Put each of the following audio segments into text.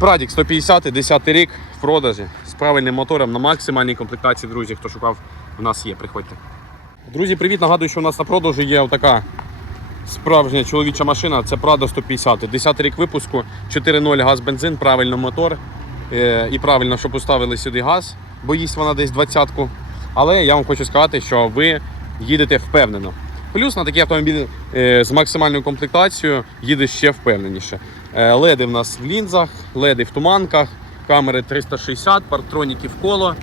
Прадік 150, 10 рік в продажі з правильним мотором на максимальній комплектації, друзі. Хто шукав, у нас є, приходьте. Друзі, привіт! Нагадую, що у нас на продажу є така справжня чоловіча машина. Це Prado 150. 10 рік випуску, 4.0 газ бензин, правильно мотор. Е, І правильно, що поставили сюди газ, бо їсть вона десь 20-ку. Але я вам хочу сказати, що ви їдете впевнено. Плюс на такий автомобіль е, з максимальною комплектацією їде ще впевненіше. Е, Леди в нас в лінзах, леди в туманках, камери 360, партроніки в коло,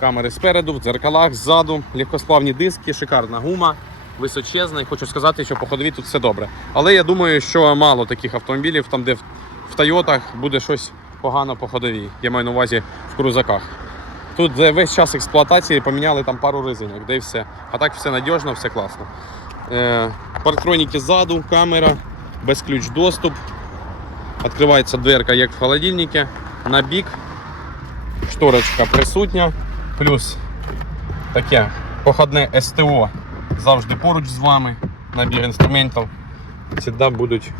камери спереду, в дзеркалах, ззаду, легкосплавні диски, шикарна гума, височезна. І хочу сказати, що по ходові тут все добре. Але я думаю, що мало таких автомобілів, там, де в, Тойотах буде щось погано по ходовій. Я маю на увазі в крузаках. Тут весь час експлуатації поміняли там пару резинок, де і все. А так все надіжно, все класно. Е, парктроніки ззаду, камера, безключ доступ. Відкривається дверка, як в холодильнику. На бік. Шторочка присутня. Плюс таке походне СТО завжди поруч з вами. Набір інструментів. Завжди будуть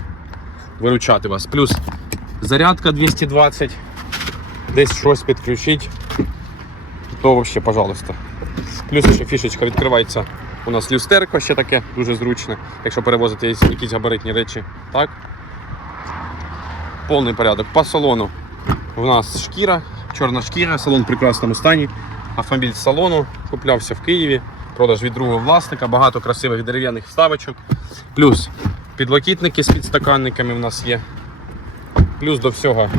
виручати вас. Плюс зарядка 220. Десь щось підключить то вообще, пожалуйста. Плюс ще фішечка відкривається. У нас люстерко ще таке, дуже зручне, якщо перевозити якісь габаритні речі. Так. Повний порядок. По салону у нас шкіра, чорна шкіра, салон в прекрасному стані. Автомобіль з салону куплявся в Києві. Продаж від другого власника, багато красивих дерев'яних вставочок. Плюс підлокітники з підстаканниками в нас є. Плюс до всього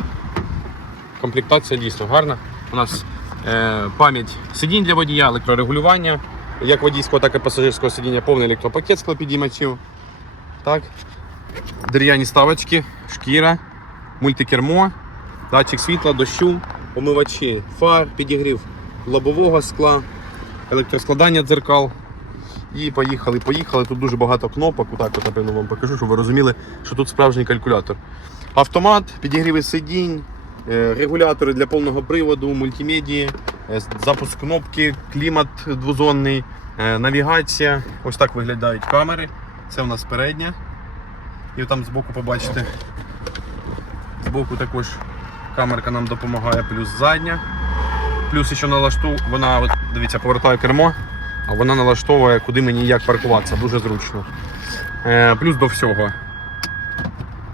комплектація дійсно гарна. У нас пам'ять сидінь для водія, електрорегулювання, як водійського, так і пасажирського сидіння, повний електропакет склопідіймачів. Так. Дерев'яні ставочки, шкіра, мультикермо, датчик світла, дощу, омивачі, фар, підігрів лобового скла, електроскладання дзеркал. І поїхали, поїхали. Тут дуже багато кнопок. Отак от, напевно, вам покажу, щоб ви розуміли, що тут справжній калькулятор. Автомат, підігріви сидінь, е, регулятори для повного приводу, мультимедії, е, запуск кнопки, клімат двозонний, е, навігація. Ось так виглядають камери. Це у нас передня. І там збоку побачите. Збоку також камерка нам допомагає, плюс задня. Плюс ще налашту, вона, от, дивіться, повертаю кермо, а вона налаштовує, куди мені як паркуватися, дуже зручно. Е, плюс до всього.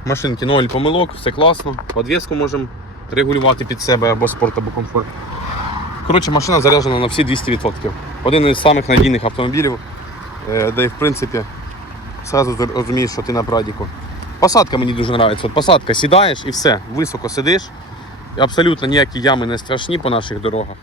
Машинки 0 помилок, все класно. Подвіску можемо регулювати під себе або спорт, або комфорт. Коротше, машина заряджена на всі 200%. Один із самих надійних автомобілів, е, де в принципі одразу розумієш, що ти на прадіку. Посадка мені дуже подобається. От посадка сідаєш і все, високо сидиш. І абсолютно ніякі ями не страшні по наших дорогах.